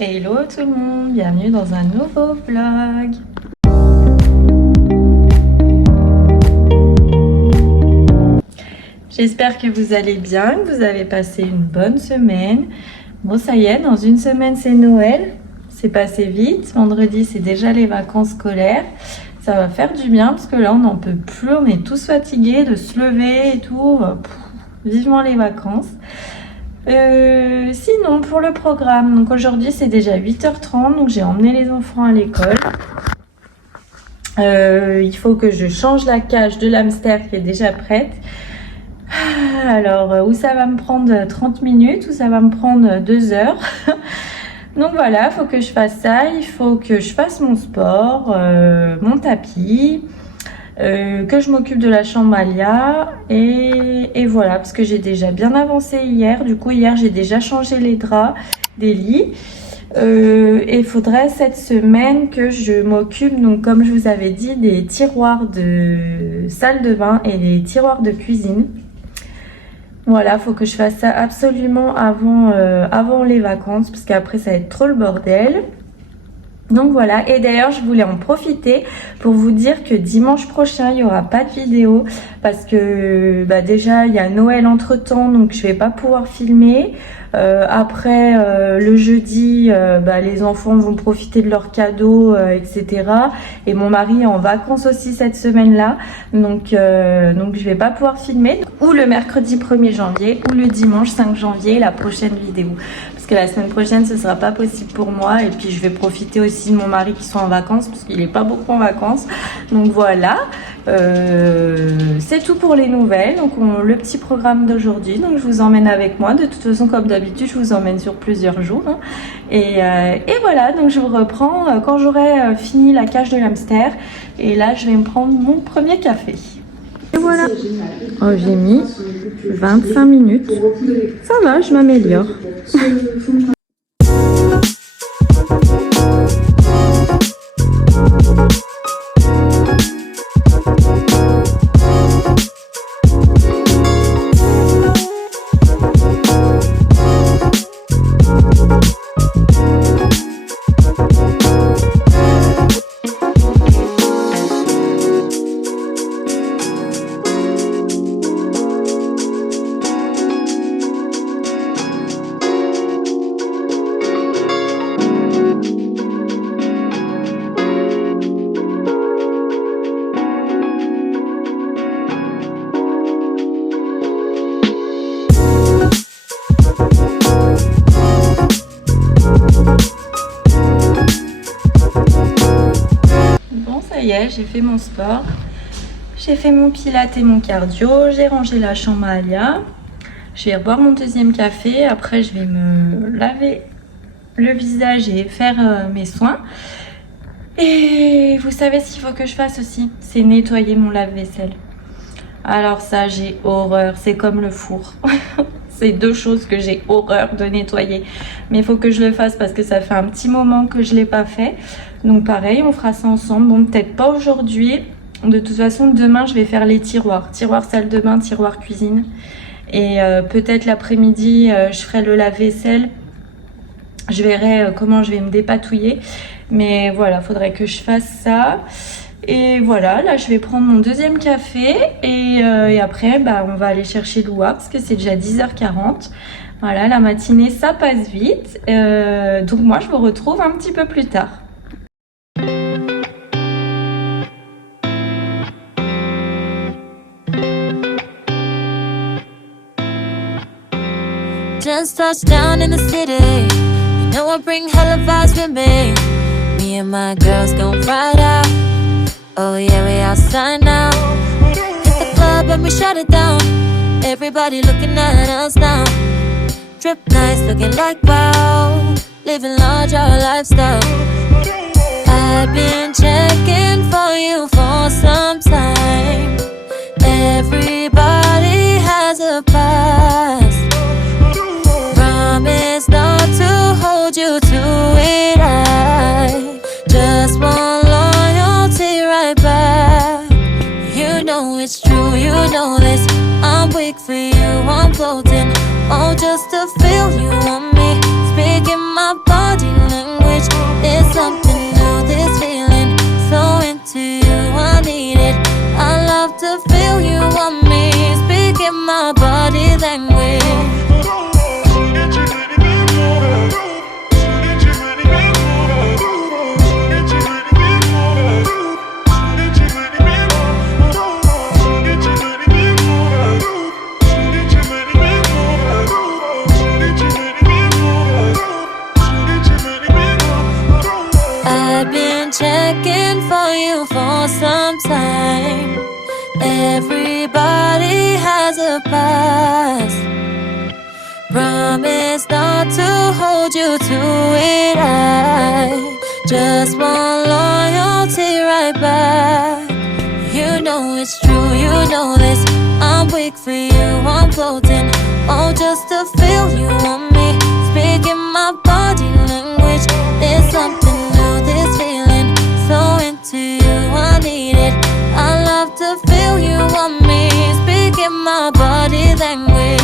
Hello tout le monde, bienvenue dans un nouveau vlog. J'espère que vous allez bien, que vous avez passé une bonne semaine. Bon, ça y est, dans une semaine c'est Noël, c'est passé vite. Vendredi c'est déjà les vacances scolaires. Ça va faire du bien parce que là on n'en peut plus, on est tous fatigués de se lever et tout. Vivement les vacances. Sinon pour le programme, donc aujourd'hui c'est déjà 8h30, donc j'ai emmené les enfants à l'école. Il faut que je change la cage de l'hamster qui est déjà prête. Alors où ça va me prendre 30 minutes, ou ça va me prendre 2 heures. Donc voilà, il faut que je fasse ça, il faut que je fasse mon sport, mon tapis. Que je m'occupe de la chambre Alia et voilà, parce que j'ai déjà bien avancé hier. Du coup hier j'ai déjà changé les draps des lits et il faudrait cette semaine que je m'occupe, donc comme je vous avais dit, des tiroirs de salle de bain et des tiroirs de cuisine. Voilà, faut que je fasse ça absolument avant les vacances, parce qu'après ça va être trop le bordel. Donc voilà, et d'ailleurs je voulais en profiter pour vous dire que dimanche prochain il n'y aura pas de vidéo parce que déjà il y a Noël entre temps, donc je vais pas pouvoir filmer. Après le jeudi les enfants vont profiter de leurs cadeaux, etc. Et mon mari est en vacances aussi cette semaine là, donc je vais pas pouvoir filmer. Ou le mercredi 1er janvier ou le dimanche 5 janvier la prochaine vidéo, parce que la semaine prochaine ce sera pas possible pour moi, et puis je vais profiter aussi de mon mari qui sont en vacances parce qu'il est pas beaucoup en vacances. Donc voilà, c'est tout pour les nouvelles. Donc le petit programme d'aujourd'hui, donc je vous emmène avec moi. De toute façon comme d'habitude je vous emmène sur plusieurs jours, hein. Et voilà, donc je vous reprends quand j'aurai fini la cage de l'hamster, et là je vais me prendre mon premier café. Et voilà. Oh, j'ai mis 25 minutes. Ça va, je m'améliore. J'ai fait mon sport, j'ai fait mon pilates et mon cardio, j'ai rangé la chambre à Alia, je vais boire mon deuxième café, après je vais me laver le visage et faire mes soins. Et vous savez ce qu'il faut que je fasse aussi, c'est nettoyer mon lave-vaisselle. Alors ça, j'ai horreur, c'est comme le four. C'est deux choses que j'ai horreur de nettoyer, mais il faut que je le fasse parce que ça fait un petit moment que je l'ai pas fait. Donc pareil, on fera ça ensemble. Bon, peut-être pas aujourd'hui. De toute façon, demain je vais faire les tiroirs salle de bain, tiroir cuisine, et peut-être l'après-midi je ferai le lave-vaisselle. Je verrai comment je vais me dépatouiller, mais voilà, faudrait que je fasse ça. Et voilà, là je vais prendre mon deuxième café et après on va aller chercher Loua parce que c'est déjà 10h40. Voilà, la matinée ça passe vite. Donc moi je vous retrouve un petit peu plus tard. Just touched down in the city. You know I bring hella vibes with me. Me and my girls gon' ride out. Oh yeah, we outside now. Hit the club and we shut it down. Everybody looking at us now. Drip nice, looking like wow. Living large, our lifestyle. I've been checking for you for some time. Everybody has a past. Promise not to hold you to it. I just want loyalty right back. You know it's true, you know this. I'm weak for you, I'm floating. Oh, just to feel you on me. Speaking my body language. I've been checking for you for some time. Everybody has a past. Promise not to hold you to it. I just want loyalty right back. You know it's true, you know this. I'm weak for you, I'm floating. Oh, just to feel you on me. Speaking my body language. There's something new, this feeling. So into you, I need it. I love to feel you on me. Speaking my body language.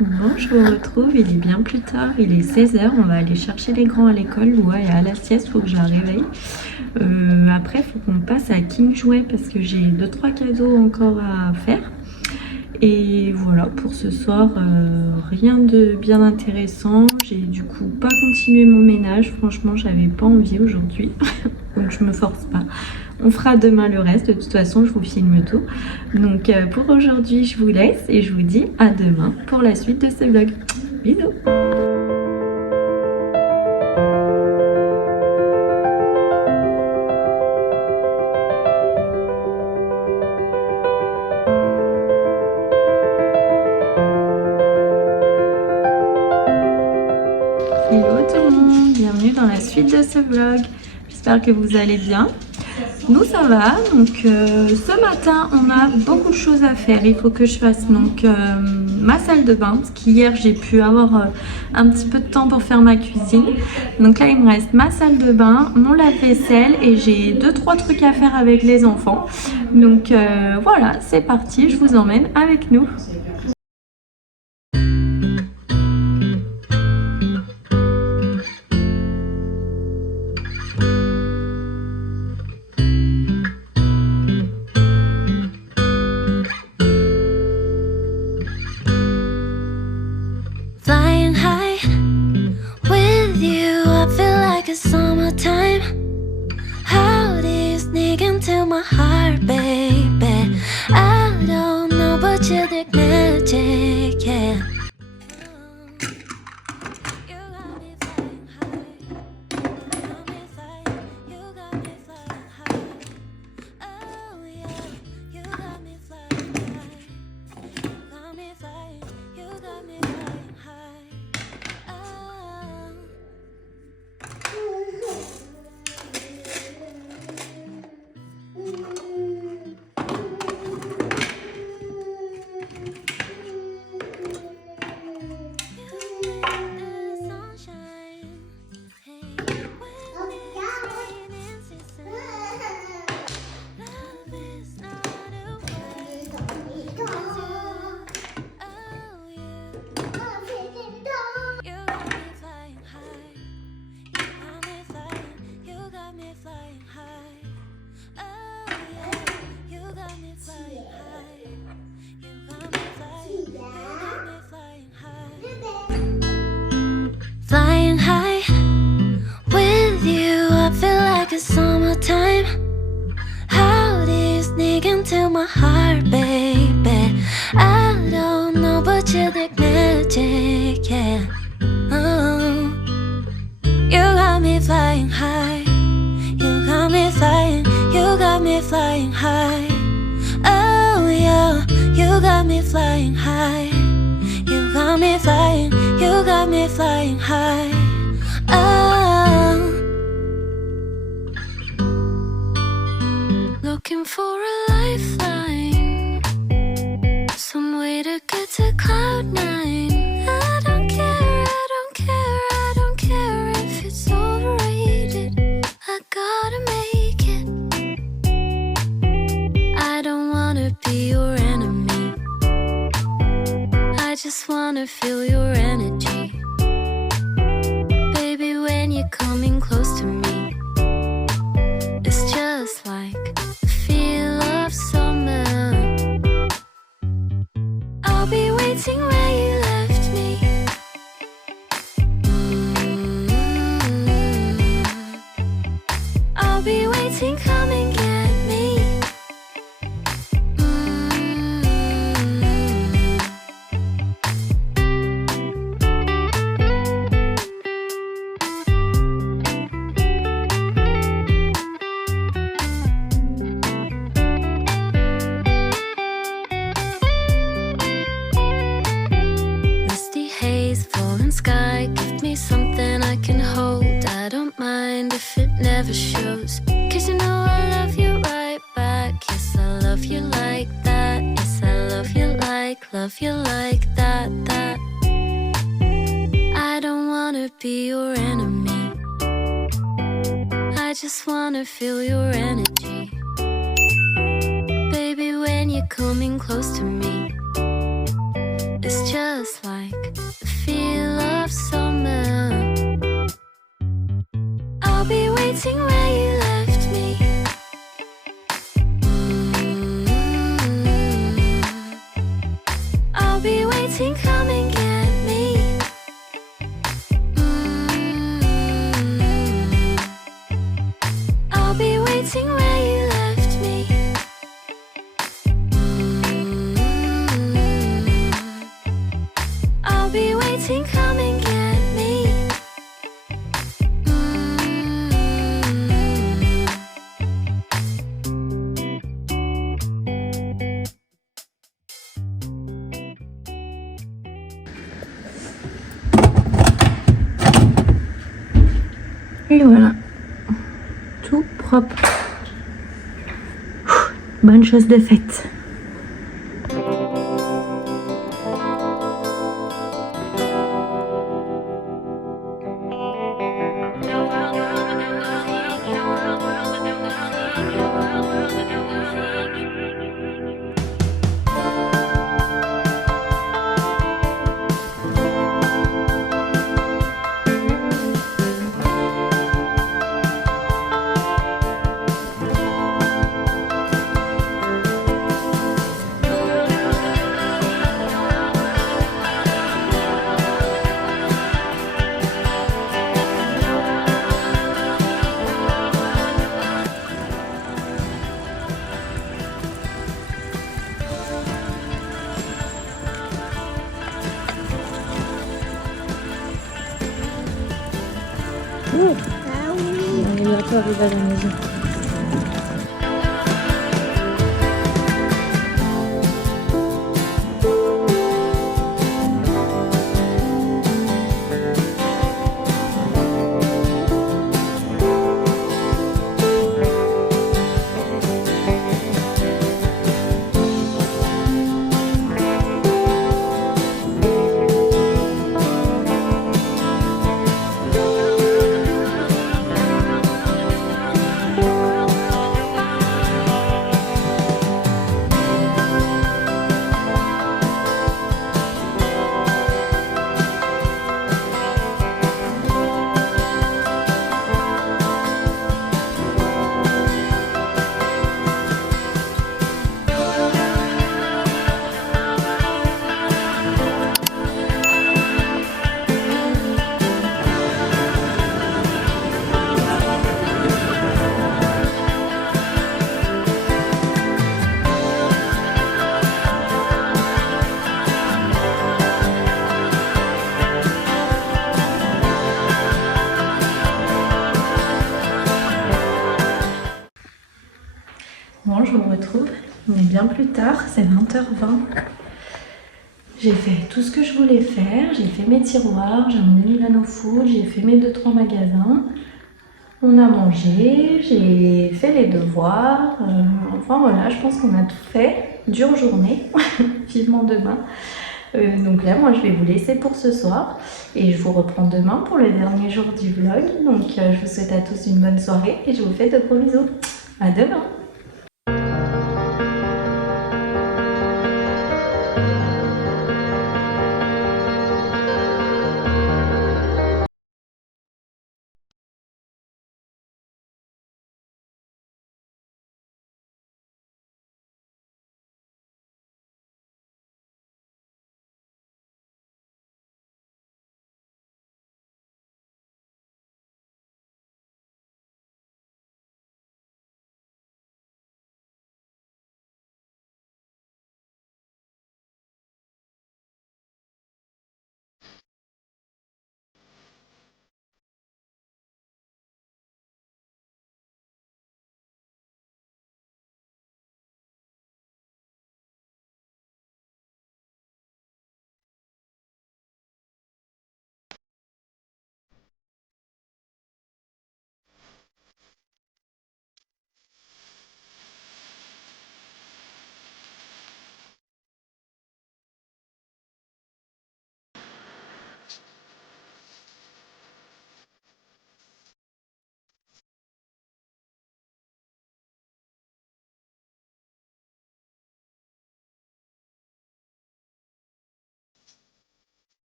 Bon, je vous retrouve, il est bien plus tard, il est 16h, on va aller chercher les grands à l'école. Loua est à la sieste, il faut que je la réveille. Après, il faut qu'on passe à King Jouet parce que j'ai 2-3 cadeaux encore à faire. Et voilà, pour ce soir, rien de bien intéressant. J'ai du coup pas continué mon ménage, franchement j'avais pas envie aujourd'hui, donc je me force pas. On fera demain le reste, de toute façon je vous filme tout. Donc pour aujourd'hui je vous laisse et je vous dis à demain pour la suite de ce vlog. Bisous. Hello tout le monde, bienvenue dans la suite de ce vlog. J'espère que vous allez bien. Nous ça va, donc ce matin on a beaucoup de choses à faire. Il faut que je fasse donc ma salle de bain, parce qu'hier j'ai pu avoir un petit peu de temps pour faire ma cuisine. Donc là il me reste ma salle de bain, mon lave-vaisselle et j'ai 2-3 trucs à faire avec les enfants. Donc voilà, c'est parti, je vous emmène avec nous. Summertime, how do you sneak into my heart, baby? I don't know, but you did magic, yeah. You got me flying high. You got me flying high. Oh yeah, you got me flying high. You got me flying. You got me flying high. Oh. my heart, baby. I don't know, but you're like magic, yeah. Oh, you got me flying high. You got me flying. You got me flying high. Oh yeah, you got me flying high. You got me flying. You got me flying high. Oh, looking for a lifeline, some way to get to cloud nine. I don't care, I don't care, I don't care if it's overrated. I gotta make it. I don't wanna be your enemy. I just wanna feel your energy. Baby, when you're coming close to me, it's just like the feel of summer. I'll be waiting where you left me. I'll be waiting, come and get me. Misty haze, falling sky, give me something I can hold. I don't mind if it never shows, 'cause you know I love you right back. Yes, I love you like that. Yes, I love you like that, that. I don't wanna be your enemy. I just wanna feel your energy. Baby, when you're coming close to me, it's just like the feel of summer. I'll be waiting where you left me. I'll be waiting, come and get me. I'll be waiting where you left me. I'll be waiting, come and get me. Et voilà, tout propre. Bonne chose de faite. On est bientôt arrivé à la maison. bien plus tard, c'est 20h20. J'ai fait tout ce que je voulais faire, j'ai fait mes tiroirs, j'ai emmené Milan au foot, j'ai fait mes 2-3 magasins. On a mangé, j'ai fait les devoirs, enfin voilà, je pense qu'on a tout fait. Dure journée, vivement demain. Donc là, moi je vais vous laisser pour ce soir et je vous reprends demain pour le dernier jour du vlog. Donc je vous souhaite à tous une bonne soirée et je vous fais de gros bisous. À demain!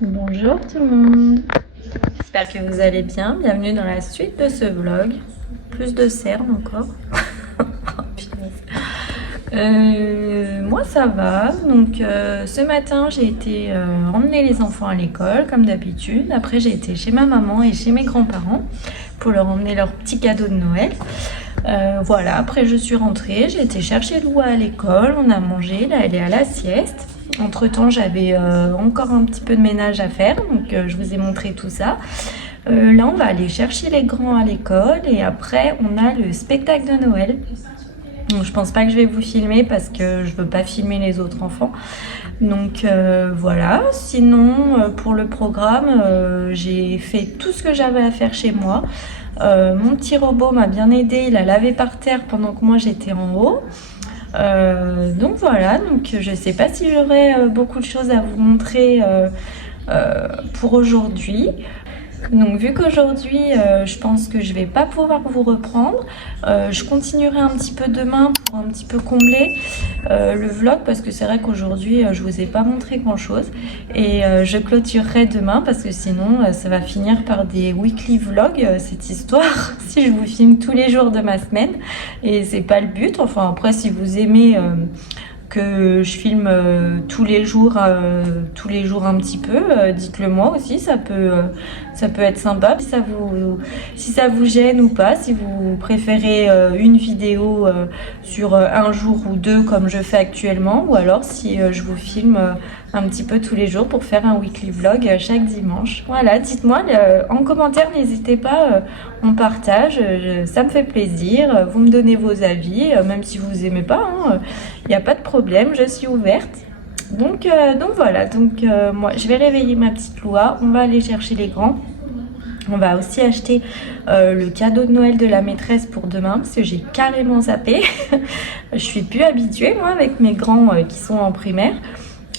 Bonjour tout le monde, j'espère que vous allez bien, bienvenue dans la suite de ce vlog, plus de cernes encore. Moi ça va, donc ce matin j'ai été emmener les enfants à l'école comme d'habitude, après j'ai été chez ma maman et chez mes grands-parents pour leur emmener leurs petits cadeaux de Noël. Voilà, après je suis rentrée, j'ai été chercher Loua à l'école, on a mangé, là elle est à la sieste. Entre temps j'avais encore un petit peu de ménage à faire, donc je vous ai montré tout ça. Là on va aller chercher les grands à l'école et après on a le spectacle de Noël. Donc je pense pas que je vais vous filmer parce que je veux pas filmer les autres enfants. Donc voilà, sinon pour le programme j'ai fait tout ce que j'avais à faire chez moi. Mon petit robot m'a bien aidé, il a lavé par terre pendant que moi j'étais en haut. Donc voilà, donc je sais pas si j'aurai beaucoup de choses à vous montrer pour aujourd'hui. Donc vu qu'aujourd'hui je pense que je vais pas pouvoir vous reprendre, je continuerai un petit peu demain pour un petit peu combler le vlog parce que c'est vrai qu'aujourd'hui je vous ai pas montré grand chose et je clôturerai demain parce que sinon ça va finir par des weekly vlogs cette histoire si je vous filme tous les jours de ma semaine et c'est pas le but. Enfin après si vous aimez que je filme tous les jours un petit peu, dites-le moi aussi, ça peut être sympa si ça vous gêne ou pas, si vous préférez une vidéo sur un jour ou deux comme je fais actuellement, ou alors si je vous filme un petit peu tous les jours pour faire un weekly vlog chaque dimanche. Voilà, dites-moi en commentaire, n'hésitez pas, on partage, ça me fait plaisir, vous me donnez vos avis, même si vous aimez pas, il n'y a pas de problème, je suis ouverte. Donc voilà, moi je vais réveiller ma petite Loua, on va aller chercher les grands. On va aussi acheter le cadeau de Noël de la maîtresse pour demain parce que j'ai carrément zappé. Je suis plus habituée moi avec mes grands qui sont en primaire.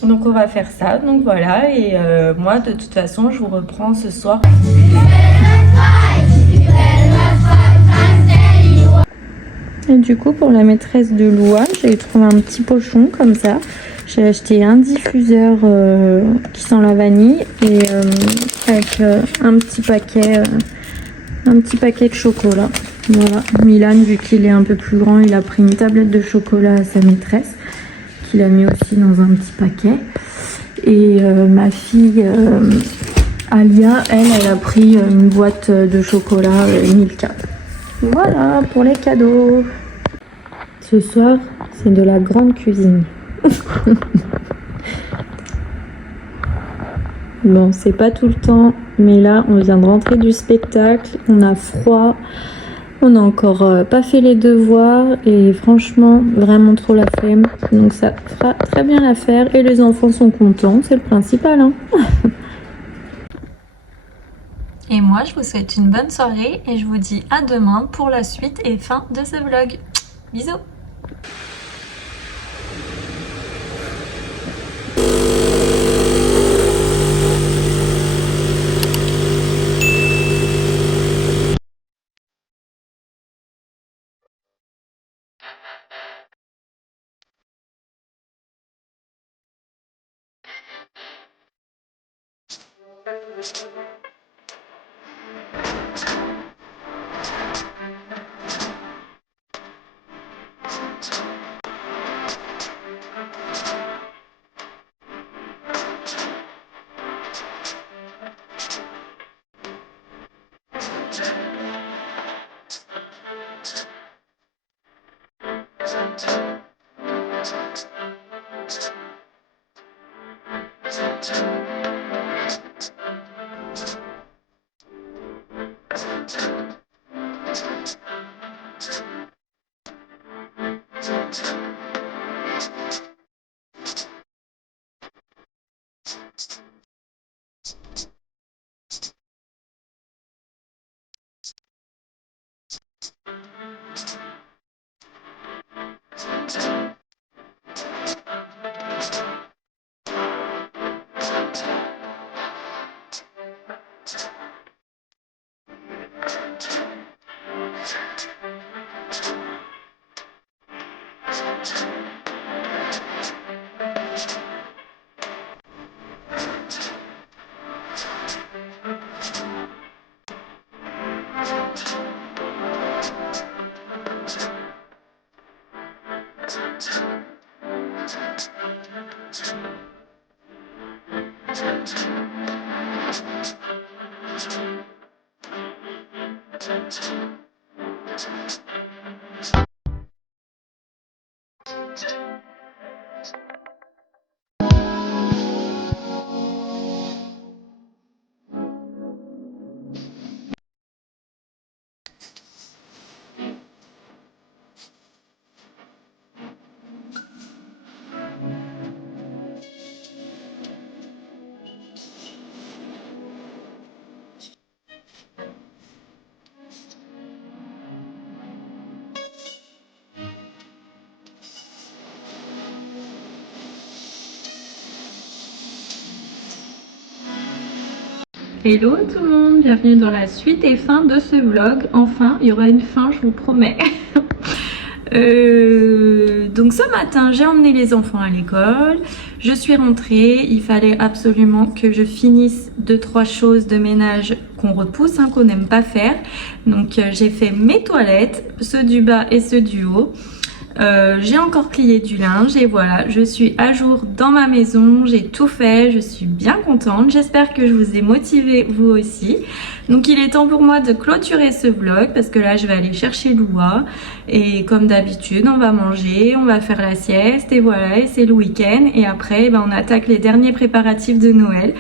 Donc on va faire ça, donc voilà, et moi de toute façon je vous reprends ce soir. Et du coup pour la maîtresse de Loua, j'ai trouvé un petit pochon comme ça. J'ai acheté un diffuseur qui sent la vanille et avec un petit paquet de chocolat. Voilà, Milan vu qu'il est un peu plus grand, il a pris une tablette de chocolat à sa maîtresse qu'il a mis aussi dans un petit paquet. Et ma fille Alia, elle a pris une boîte de chocolat Milka. Voilà pour les cadeaux. Ce soir, c'est de la grande cuisine. Bon, c'est pas tout le temps, mais là, on vient de rentrer du spectacle, on a froid, on n'a encore pas fait les devoirs et franchement, vraiment trop la flemme. Donc ça fera très bien l'affaire et les enfants sont contents, c'est le principal, hein. Et moi, je vous souhaite une bonne soirée et je vous dis à demain pour la suite et fin de ce vlog. Bisous! Hello tout le monde, bienvenue dans la suite et fin de ce vlog. Enfin, il y aura une fin, je vous promets. Donc ce matin, j'ai emmené les enfants à l'école. Je suis rentrée, il fallait absolument que je finisse 2-3 choses de ménage qu'on repousse, qu'on n'aime pas faire. Donc j'ai fait mes toilettes, ceux du bas et ceux du haut. J'ai encore plié du linge et voilà, je suis à jour dans ma maison, j'ai tout fait, je suis bien contente. J'espère que je vous ai motivé vous aussi. Donc il est temps pour moi de clôturer ce vlog parce que là je vais aller chercher Loua et comme d'habitude on va manger, on va faire la sieste et voilà, et c'est le week-end et après on attaque les derniers préparatifs de Noël.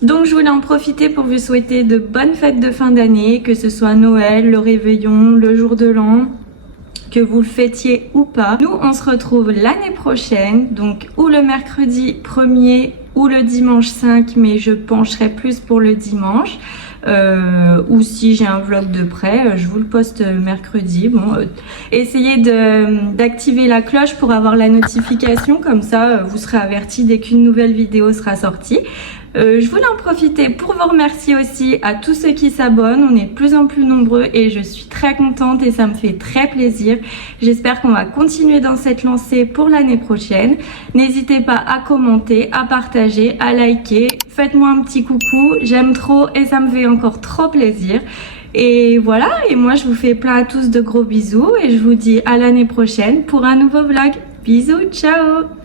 Donc je voulais en profiter pour vous souhaiter de bonnes fêtes de fin d'année, que ce soit Noël, le réveillon, le jour de l'an, que vous le fêtiez ou pas. Nous on se retrouve l'année prochaine, donc ou le mercredi 1er ou le dimanche 5, mais je pencherai plus pour le dimanche. Ou si j'ai un vlog de près, je vous le poste mercredi. Bon, essayez d'activer la cloche pour avoir la notification, comme ça vous serez averti dès qu'une nouvelle vidéo sera sortie. Je voulais en profiter pour vous remercier aussi à tous ceux qui s'abonnent. On est de plus en plus nombreux et je suis très contente et ça me fait très plaisir. J'espère qu'on va continuer dans cette lancée pour l'année prochaine. N'hésitez pas à commenter, à partager, à liker. Faites-moi un petit coucou, j'aime trop et ça me fait encore trop plaisir. Et voilà, et moi je vous fais plein à tous de gros bisous et je vous dis à l'année prochaine pour un nouveau vlog. Bisous, ciao!